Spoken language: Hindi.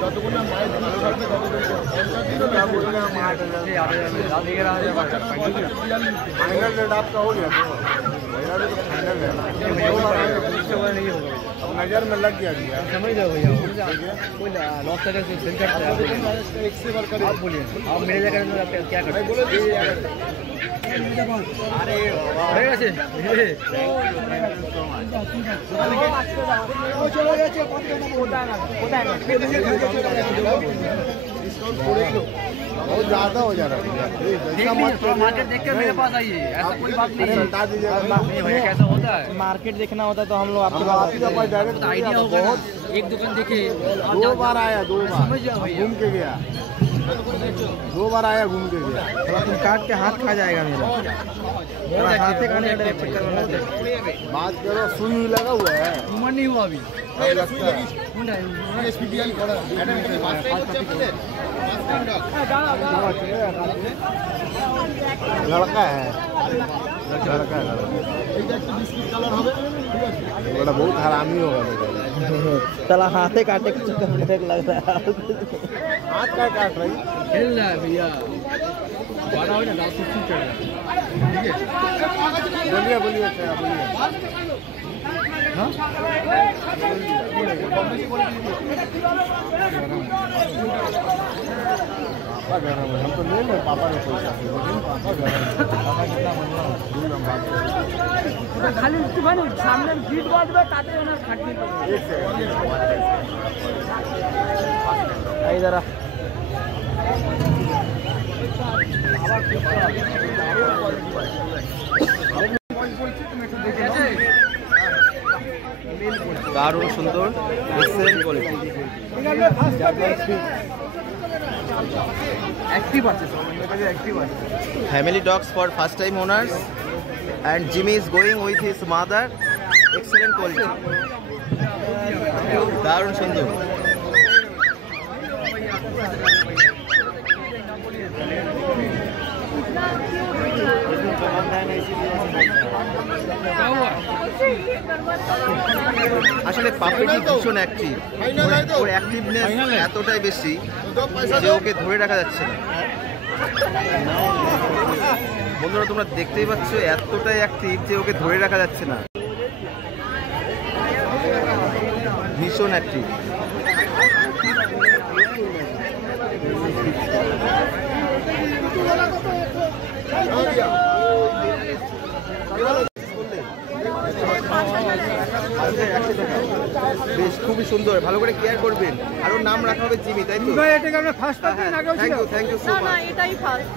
যতক্ষণ না মায়ের ভালো থাকবে फाइनल रेट आपका हो गया मेरा भी तो फाइनल है अब नजर में लग गया भैया समझ जाओ भैया लॉस करके सेल करते हैं एक से बढ़कर आप बोलिए आप मेरे जगह क्या करते हैं अरे कैसे बहुत ज्यादा हो जा रहा है मार्केट देख के मेरे पास आइए ऐसा कोई बात नहीं है बता दीजिएगा नहीं भैया कैसा होता है मार्केट देखना होता है तो हम लोग आपके पास डायरेक्ट आइडिया होगा बहुत एक दुकान देखे 2 बार आया 2 बार समझ जाओ भैया घूम के गया 2 बार आया घूम के गया थोड़ा तुम काट के हाथ खा जाएगा मेरा हाथे खाने का बात करो सुई लगा हुआ है उम्र नहीं हुआ अभी लड़का है बड़ा बहुत हरामी होगा चला हाथे काटे का चक्कर लग रहा है हाथ का काट रही खेल रहा है भैया बड़ा हो ना दांत चढ़ रहा बोलिए बोलिए हाँ पापा गरम है हम तो ले लें पापा ने पैसा पापा गरम पापा कितना खाली सामने फीट बात में काटे ना खाटने इधर দারুণ সুন্দর এক্সেলেন্ট কোয়ালিটি एक्टिव আছে एक्टिव আছে family dogs for first time owners and Jimmy is going with his mother excellent quality দারুণ সুন্দর আসলে পাপিটি ভীষণ অ্যাক্টিভ ওর অ্যাক্টিভনেস এতটাই বেশি যে ওকে ধরে রাখা যাচ্ছে না বন্ধুরা তোমরা দেখতেই পাচ্ছ এতটাই অ্যাক্টিভ যে ওকে ধরে রাখা যাচ্ছে না ভীষণ অ্যাক্টিভ বেশ খুবই সুন্দর ভালো করে কেয়ার করবেন আর ওর নাম রাখা হবে জিমি তাই তো ভাই এটাকে আমরা ফার্স্ট টাইম আগে ছিল থ্যাংক ইউ সো মাচ এটাই ফার্স্ট